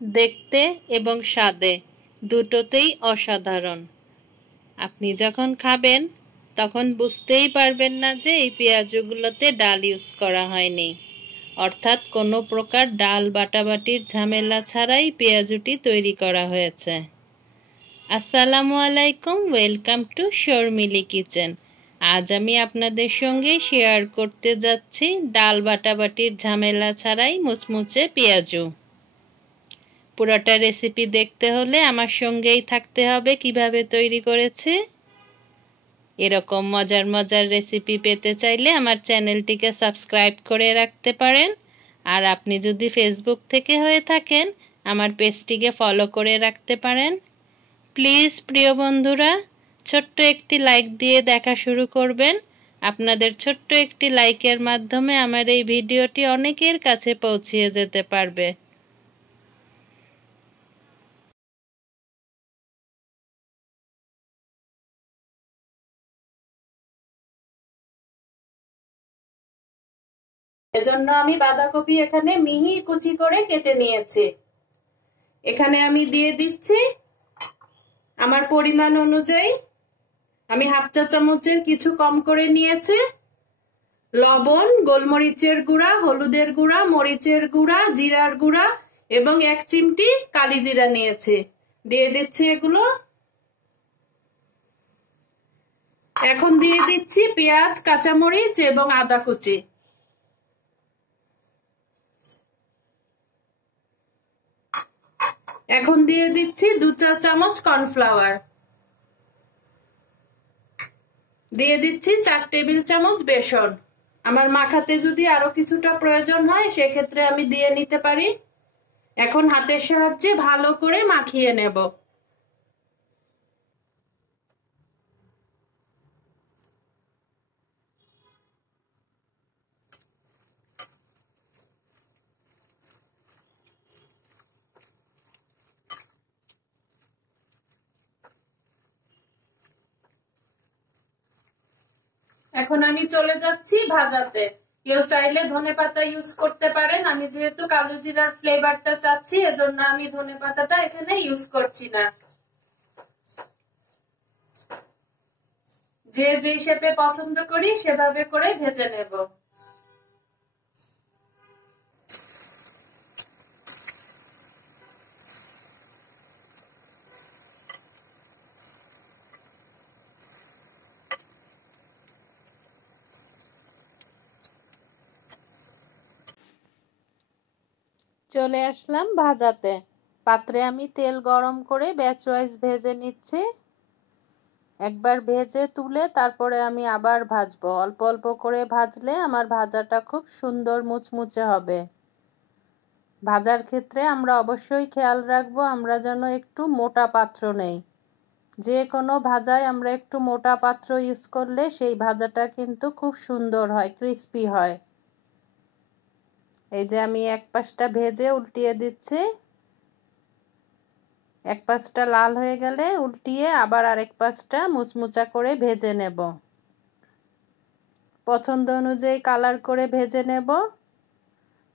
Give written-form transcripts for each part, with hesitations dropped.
দেখতে এবং স্বাদে দুটোতেই অসাধারণ। আপনি যখন খাবেন তখন বুঝতেই পারবেন না যে এই পেঁয়াজুগুলোতে ডাল ইউজ করা হয়নি, অর্থাৎ কোনো প্রকার ডাল বাটাবাটির ঝামেলা ছাড়াই পেঁয়াজুটি তৈরি করা হয়েছে। আসসালামু আলাইকুম, ওয়েলকাম টু শর্মিলি কিচেন। আজ আমি আপনাদের সঙ্গে শেয়ার করতে যাচ্ছি ডাল বাটাবাটির ঝামেলা ছাড়াই মুচমুচে পেঁয়াজু। পুরোটা রেসিপি দেখতে হলে আমার সঙ্গেই থাকতে হবে কিভাবে তৈরি করেছি। এরকম মজার মজার রেসিপি পেতে চাইলে আমার চ্যানেলটিকে সাবস্ক্রাইব করে রাখতে পারেন। আর আপনি যদি ফেসবুক থেকে হয়ে থাকেন আমার পেজটিকে ফলো করে রাখতে পারেন। প্লিজ প্রিয় বন্ধুরা, ছোট্ট একটি লাইক দিয়ে দেখা শুরু করবেন। আপনাদের ছোট্ট একটি লাইকের মাধ্যমে আমার এই ভিডিওটি অনেকের কাছে পৌঁছিয়ে যেতে পারবে। এজন্য আমি বাঁধাকপি এখানে মিহি কুচি করে কেটে নিয়েছি। এখানে আমি দিয়ে দিচ্ছি আমার পরিমাণ অনুযায়ী, আমি হাফ চা চামচের কিছু কম করে নিয়েছি লবণ, গোলমরিচের গুঁড়া, হলুদের গুঁড়া, মরিচের গুঁড়া, জিরার গুঁড়া এবং 1 চিমটি কালি জিরা নিয়েছি। দিয়ে দিচ্ছি এগুলো। এখন দিয়ে দিচ্ছি পেঁয়াজ, কাঁচামরিচ এবং আদা কুচি। এখন দিয়ে দিচ্ছি 2 চা চামচ কর্নফ্লাওয়ার। দিয়ে দিচ্ছি 4 টেবিল চামচ বেসন। আমার মাখাতে যদি আরো কিছুটা প্রয়োজন হয় সেক্ষেত্রে আমি দিয়ে নিতে পারি। এখন হাতের সাহায্যে ভালো করে মাখিয়ে নেব। এখন আমি চলে যাচ্ছি ভাজাতে। কেউ চাইলে ধনেপাতা ইউজ করতে পারেন, আমি যেহেতু কালো জিরার ফ্লেভারটা চাচ্ছি এজন্য আমি ধনেপাতাটা এখানে ইউজ করছি না। যে যেই শেপে পছন্দ করি সেভাবে করে ভেজে নেব। চলে আসলাম ভাজাতে। পাত্রে আমি তেল গরম করে ব্যাচ ওয়াইজ ভেজে নিচ্ছি। একবার ভেজে তুলে তারপরে আমি আবার ভাজবো। অল্প অল্প করে ভাজলে আমার ভাজাটা খুব সুন্দর মুচমুচে হবে। ভাজার ক্ষেত্রে আমরা অবশ্যই খেয়াল রাখবো আমরা যেন একটু মোটা পাত্র নেই। যে কোনো ভাজায় আমরা একটু মোটা পাত্র ইউজ করলে সেই ভাজাটা কিন্তু খুব সুন্দর হয়, ক্রিস্পি হয়। এই যে আমি এক পাশটা ভেজে উল্টিয়ে দিচ্ছি। এক পাশটা লাল হয়ে গেলে উল্টিয়ে আবার আরেক পাশটা মুচমুচা করে ভেজে নেব। পছন্দ অনুযায়ী কালার করে ভেজে নেব।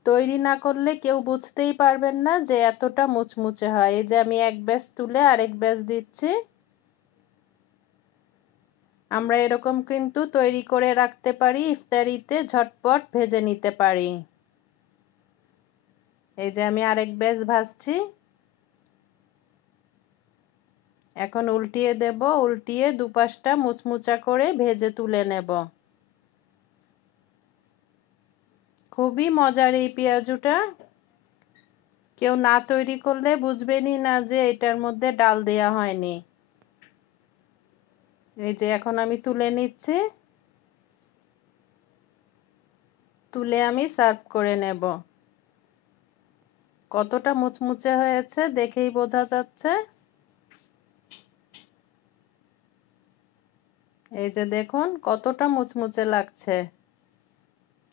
তৈরি না করলে কেউ বুঝতেই পারবেন না যে এতটা মুচমুচে হয়। এই যে আমি এক ব্যাচ তুলে আরেক ব্যাচ দিচ্ছি। আমরা এরকম কিন্তু তৈরি করে রাখতে পারি, ইফতারিতে ঝটপট ভেজে নিতে পারি। এই যে আমি আরেক ব্যাচ ভাজছি। এখন উল্টিয়ে দেব, উল্টিয়ে দুপাশটা মুচমুচা করে ভেজে তুলে নেব। খুবই মজার এই পেঁয়াজুটা। কেউ না তৈরি করলে বুঝবেনই না যে এটার মধ্যে ডাল দেয়া হয়নি। এই যে এখন আমি তুলে নিচ্ছি। তুলে আমি সার্ভ করে নেব। কতটা মুচমুচে হয়েছে দেখেই বোঝা যাচ্ছে। এই যে দেখুন কতটা মুচমুচে লাগছে।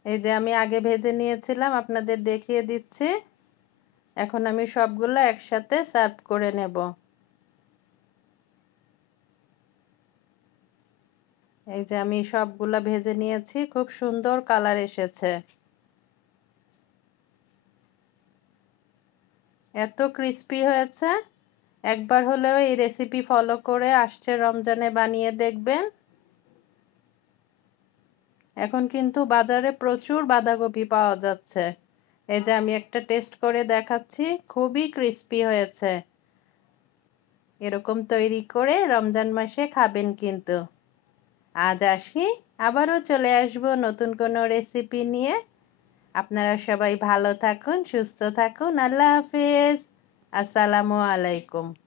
এই যে আমি আগে ভেজে নিয়েছিলাম, আপনাদের দেখিয়ে দিচ্ছি। এখন আমি সবগুলো একসাথে সার্ভ করে নেব। এই যে আমি সবগুলা ভেজে নিয়েছি, খুব সুন্দর কালার এসেছে। এত ক্রিস্পি হয়েছে। একবার হলেও এই রেসিপি ফলো করে আসছে রমজানে বানিয়ে দেখবেন। এখন কিন্তু বাজারে প্রচুর বাঁধাকপি পাওয়া যাচ্ছে। এই যে আমি একটা টেস্ট করে দেখাচ্ছি, খুবই ক্রিস্পি হয়েছে। এরকম তৈরি করে রমজান মাসে খাবেন কিন্তু। আজ আসি, আবারও চলে আসবো নতুন কোনো রেসিপি নিয়ে। আপনারা সবাই ভালো থাকুন, সুস্থ থাকুন। আল্লাহ হাফেজ। আসসালামু আলাইকুম।